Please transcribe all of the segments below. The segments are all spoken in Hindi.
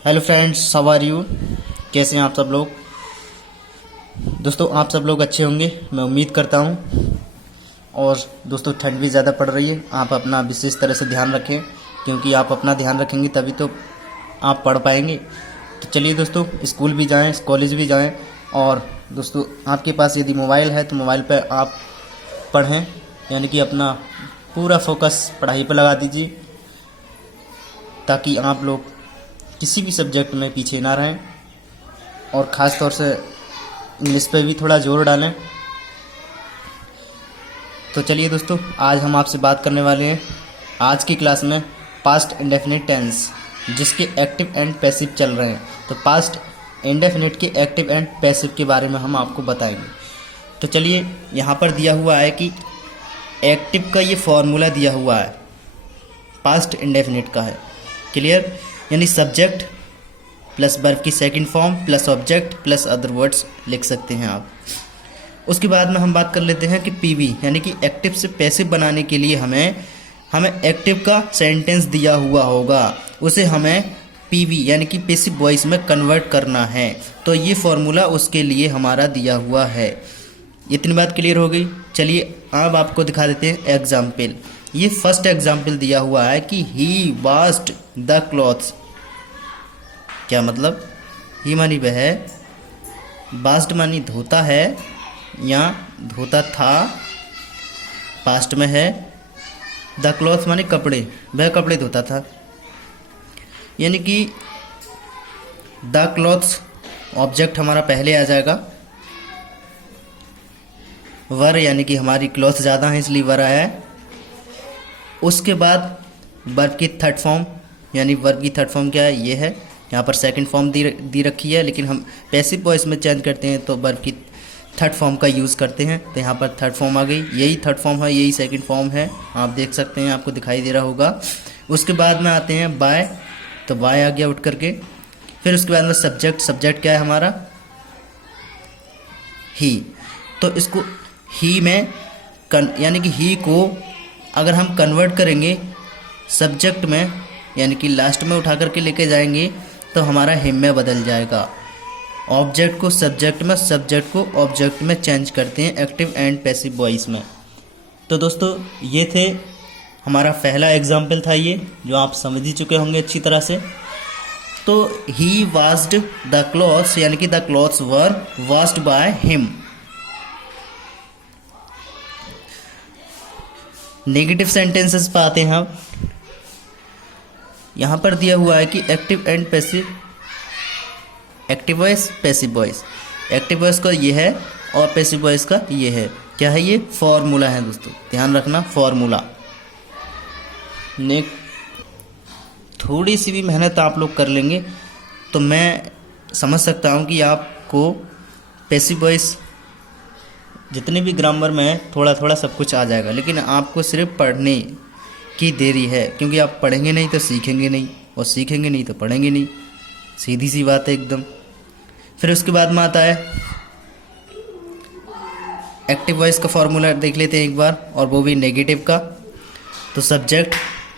Hello friends, how are you. कैसे हैं आप सब लोग। दोस्तों आप सब लोग अच्छे होंगे, मैं उम्मीद करता हूं। और दोस्तों ठंड भी ज़्यादा पड़ रही है, आप अपना विशेष तरह से ध्यान रखें, क्योंकि आप अपना ध्यान रखेंगे तभी तो आप पढ़ पाएंगे। तो चलिए दोस्तों, स्कूल भी जाएं, कॉलेज भी जाएं। और दोस्तों आपके पास यदि मोबाइल है तो मोबाइल पर आप पढ़ें, यानी कि अपना पूरा फोकस पढ़ाई पर लगा दीजिए, ताकि आप लोग किसी भी सब्जेक्ट में पीछे ना रहें। और ख़ास तौर से इंग्लिश पे भी थोड़ा जोर डालें। तो चलिए दोस्तों, आज हम आपसे बात करने वाले हैं आज की क्लास में पास्ट इंडेफिनिट टेंस, जिसके एक्टिव एंड पैसिव चल रहे हैं। तो पास्ट इंडेफिनिट के एक्टिव एंड पैसिव के बारे में हम आपको बताएंगे। तो चलिए, यहाँ पर दिया हुआ है कि एक्टिव का ये फॉर्मूला दिया हुआ है, पास्ट इंडेफिनिट का है। क्लियर, यानी सब्जेक्ट प्लस वर्ब की second form plus object plus other words लिख सकते हैं आप। उसके बाद में हम बात कर लेते हैं कि पीवी, यानी कि एक्टिव से पैसिव बनाने के लिए हमें एक्टिव का सेंटेंस दिया हुआ होगा, उसे हमें पीवी यानी कि पैसिव वॉइस में कन्वर्ट करना है। तो ये फॉर्मूला उसके लिए हमारा दिया हुआ है। इतनी बात क्लियर हो गई। चलिए अब आपको दिखा देते हैं एग्जाम्पल। ये फर्स्ट एग्जाम्पल दिया हुआ है कि ही वॉश्ड द क्लॉथ्स। क्या मतलब? ही मानी वह, वाश्ड मानी धोता है या धोता था, पास्ट में है। द क्लॉथ मानी कपड़े, वह कपड़े धोता था। यानी कि द क्लॉथ्स ऑब्जेक्ट हमारा पहले आ जाएगा, वर यानी कि हमारी क्लॉथ ज़्यादा है इसलिए वर आया है। उसके बाद वर्ब की थर्ड फॉर्म, यानी वर्ब की थर्ड फॉर्म क्या है, ये है। यहाँ पर सेकंड फॉर्म दी रखी है, लेकिन हम पैसिव वॉइस में चेंज करते हैं तो वर्ब की थर्ड फॉर्म का यूज़ करते हैं। तो यहाँ पर थर्ड फॉर्म आ गई, यही थर्ड फॉर्म है, यही सेकंड फॉर्म है, आप देख सकते हैं, आपको दिखाई दे रहा होगा। उसके बाद में आते हैं बाय, तो बाय आ गया उठ करके। फिर उसके बाद में सब्जेक्ट क्या है हमारा, ही। तो इसको ही में यानी कि ही को अगर हम कन्वर्ट करेंगे सब्जेक्ट में, यानी कि लास्ट में उठा करके लेके जाएंगे तो हमारा हिम में बदल जाएगा। ऑब्जेक्ट को सब्जेक्ट में, सब्जेक्ट को ऑब्जेक्ट में चेंज करते हैं एक्टिव एंड पैसिव वॉइस में। तो दोस्तों ये थे हमारा पहला एग्जाम्पल था, ये जो आप समझ ही चुके होंगे अच्छी तरह से। तो ही वॉश्ड द क्लॉथ्स, यानी कि the clothes were washed by him. Negative sentences पर आते हैं हम। यहाँ पर दिया हुआ है कि active and passive, active voice passive voice. Active voice का ये है और पैसिव वॉइस का ये है। क्या है ये? फॉर्मूला है दोस्तों, ध्यान रखना, फॉर्मूला। थोड़ी सी भी मेहनत आप लोग कर लेंगे तो मैं समझ सकता हूँ कि आपको पैसिव वॉइस जितने भी ग्रामर में है थोड़ा थोड़ा सब कुछ आ जाएगा, लेकिन आपको सिर्फ पढ़ने की देरी है, क्योंकि आप पढ़ेंगे नहीं तो सीखेंगे नहीं, और सीखेंगे नहीं तो पढ़ेंगे नहीं। सीधी सी बात है एकदम। फिर उसके बाद में आता है एक्टिव वॉइस का फॉर्मूला, देख लेते हैं एक बार, और वो भी नेगेटिव का। तो सब्जेक्ट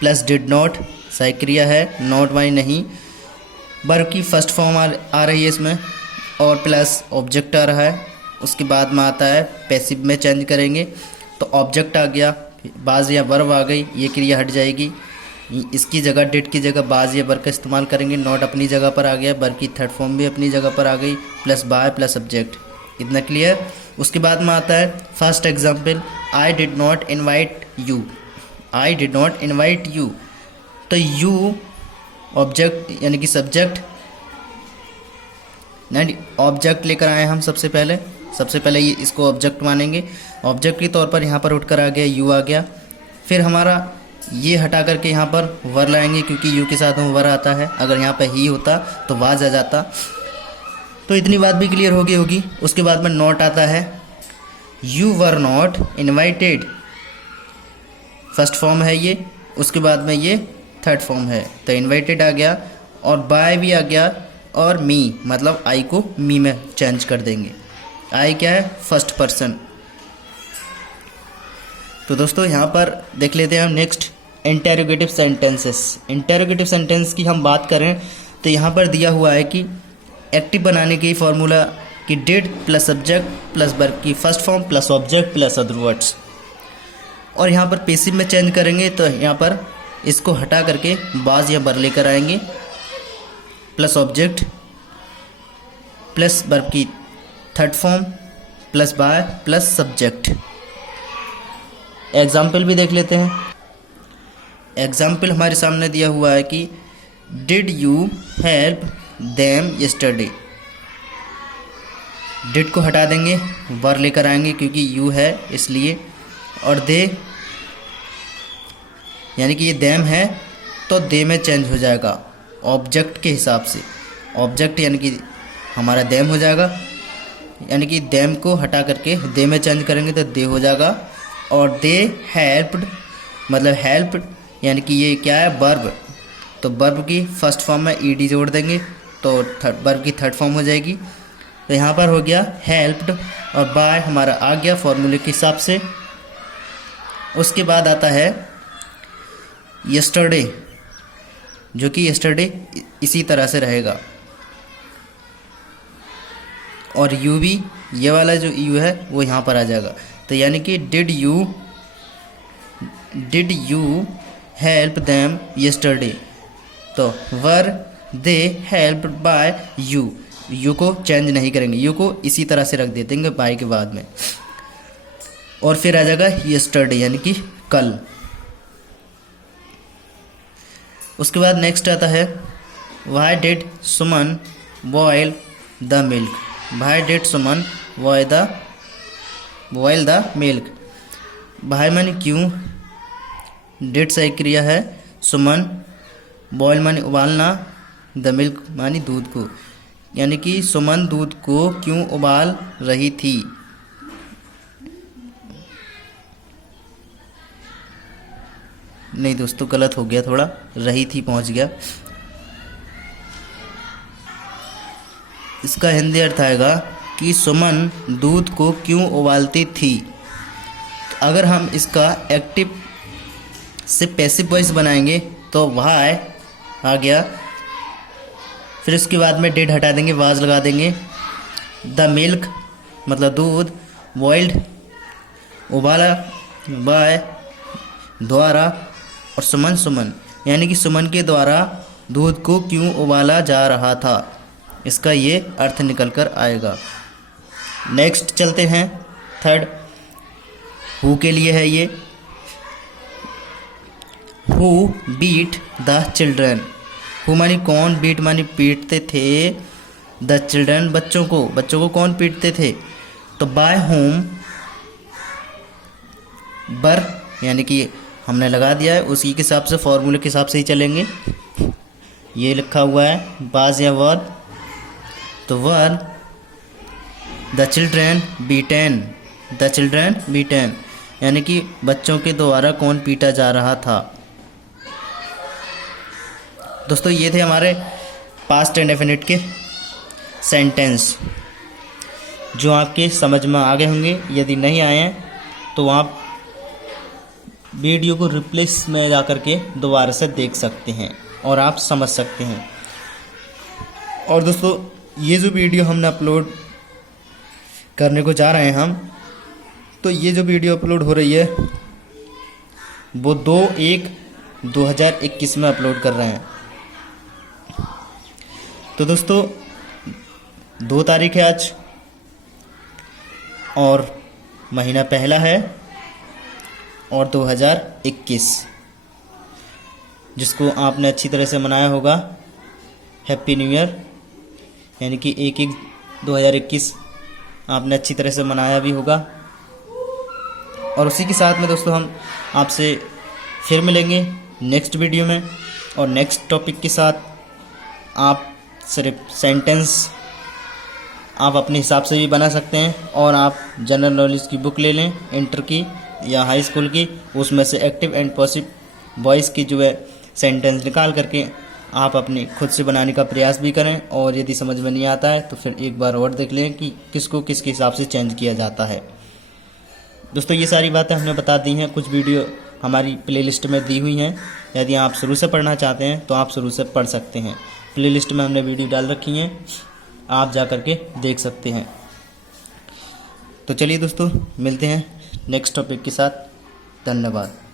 प्लस डिड नॉट, सही क्रिया है, नॉट मानी नहीं, वर्ब की फर्स्ट फॉर्म आ रही है इसमें, और प्लस ऑब्जेक्ट आ रहा है। उसके बाद में आता है पैसिव में चेंज करेंगे तो ऑब्जेक्ट आ गया, बाज या वर्ब आ गई, ये क्रिया हट जाएगी। इसकी जगह डिड की जगह बाज या वर्ब का इस्तेमाल करेंगे। नॉट अपनी जगह पर आ गया, वर्ब की थर्ड फॉर्म भी अपनी जगह पर आ गई, प्लस बाय प्लस सब्जेक्ट। इतना क्लियर। उसके बाद में आता है first example, I did not invite you. I did not invite you, तो यू ऑब्जेक्ट यानी कि सब्जेक्ट, नहीं ऑब्जेक्ट लेकर आए हम। सबसे पहले ये इसको ऑब्जेक्ट मानेंगे, ऑब्जेक्ट के तौर पर यहाँ पर उठकर आ गया, यू आ गया। फिर हमारा ये हटा करके यहाँ पर वर लाएंगे, क्योंकि यू के साथ में वर आता है। अगर यहाँ पर ही होता तो वाज आ जाता। तो इतनी बात भी क्लियर होगी। उसके बाद में नॉट आता है, you were not invited, first form है ये। उसके बाद में ये थर्ड फॉर्म है, तो इन्वाइटेड आ गया, और बाय भी आ गया, और मी मतलब आई को मी में चेंज कर देंगे। आई क्या है? First person. तो दोस्तों यहाँ पर देख लेते हैं हम next interrogative sentences. Interrogative sentence की हम बात करें तो यहाँ पर दिया हुआ है कि एक्टिव बनाने की फॉर्मूला कि did plus subject plus verb की first form plus object plus other words. और यहाँ पर पैसिव में चेंज करेंगे तो यहाँ पर इसको हटा करके वाज या वर लेकर आएंगे, प्लस ऑब्जेक्ट प्लस वर्ब की third form plus by plus subject. Example भी देख लेते हैं। एग्जाम्पल हमारे सामने दिया हुआ है कि did you help them yesterday. Did को हटा देंगे, वर लेकर आएंगे क्योंकि यू है इसलिए, और दे यानी कि ये देम है तो दे में चेंज हो जाएगा ऑब्जेक्ट के हिसाब से। ऑब्जेक्ट यानी कि हमारा देम हो जाएगा, यानी कि देम को हटा करके दे में चेंज करेंगे तो दे हो जाएगा। और दे हेल्प्ड मतलब हेल्प यानी कि ये क्या है वर्ब, तो वर्ब की फर्स्ट फॉर्म में ईडी जोड़ देंगे तो वर्ब की थर्ड फॉर्म हो जाएगी। तो यहाँ पर हो गया हेल्प्ड और बाय हमारा आ गया फॉर्मूले के हिसाब से। उसके बाद आता है यस्टरडे, जो कि यस्टरडे इसी तरह से रहेगा। और यू भी, ये वाला जो यू है वो यहाँ पर आ जाएगा। तो यानी कि did you help them yesterday, तो were they help by you. You को चेंज नहीं करेंगे, यू को इसी तरह से रख देंगे बाय के बाद में। और फिर आ जाएगा यस्टरडे यानी कि कल। उसके बाद नेक्स्ट आता है why did Suman boil the milk. Why did Suman boil the milk. भाई मानी क्यों, डिड सही क्रिया है, सुमन बॉयल मानी उबालना, द मिल्क मानी दूध को, यानी कि सुमन दूध को क्यों उबाल रही थी। नहीं दोस्तों गलत हो गया, थोड़ा रही थी पहुंच गया। इसका हिंदी अर्थ आएगा कि सुमन दूध को क्यों उबालती थी। तो अगर हम इसका एक्टिव से पैसिव वॉइस बनाएंगे तो वाई आ गया, फिर उसके बाद में डिड हटा देंगे, वाज लगा देंगे। द मिल्क मतलब दूध, बॉइल्ड उबाला, बाय द्वारा, और सुमन यानी कि सुमन के द्वारा दूध को क्यों उबाला जा रहा था। इसका ये अर्थ निकल कर आएगा। नेक्स्ट चलते हैं थर्ड, हु के लिए है ये। Who beat the children. Who मानी कौन, बीट मानी पीटते थे, द चिल्ड्रन बच्चों को कौन पीटते थे। तो बाय होम बर यानी कि हमने लगा दिया है, उसी के हिसाब से फॉर्मूले के हिसाब से ही चलेंगे। ये लिखा हुआ है बाज या वर, तो वर द चिल्ड्रन बीटेन यानी कि बच्चों के द्वारा कौन पीटा जा रहा था। दोस्तों ये थे हमारे पास्ट इंडेफिनिट के सेंटेंस जो आपके समझ में आ गए होंगे। यदि नहीं आए हैं तो आप वीडियो को रिप्लेस में जा कर के दोबारा से देख सकते हैं और आप समझ सकते हैं। और दोस्तों ये जो वीडियो हमने अपलोड करने को जा रहे हैं तो ये जो वीडियो अपलोड हो रही है वो 2/1/2021 में अपलोड कर रहे हैं। तो दोस्तों 2 तारीख है आज और महीना पहला है और 2021, जिसको आपने अच्छी तरह से मनाया होगा। हैप्पी न्यू ईयर, यानी कि 1/1/2021 आपने अच्छी तरह से मनाया भी होगा। और उसी के साथ में दोस्तों हम आपसे फिर मिलेंगे नेक्स्ट वीडियो में और नेक्स्ट टॉपिक के साथ। आप सिर्फ सेंटेंस आप अपने हिसाब से भी बना सकते हैं और आप जनरल नॉलेज की बुक ले लें, इंटर की या हाई स्कूल की, उसमें से एक्टिव एंड पैसिव वॉइस की जो है सेंटेंस निकाल करके आप अपने खुद से बनाने का प्रयास भी करें। और यदि समझ में नहीं आता है तो फिर एक बार और देख लें कि किसको किसके हिसाब से चेंज किया जाता है। दोस्तों ये सारी बातें हमने बता दी हैं कुछ वीडियो हमारी प्लेलिस्ट में दी हुई हैं। यदि आप शुरू से पढ़ना चाहते हैं तो आप शुरू से पढ़ सकते हैं। प्लेलिस्ट में हमने वीडियो डाल रखी हैं, आप जा कर के देख सकते हैं। तो चलिए दोस्तों, मिलते हैं नेक्स्ट टॉपिक के साथ। धन्यवाद।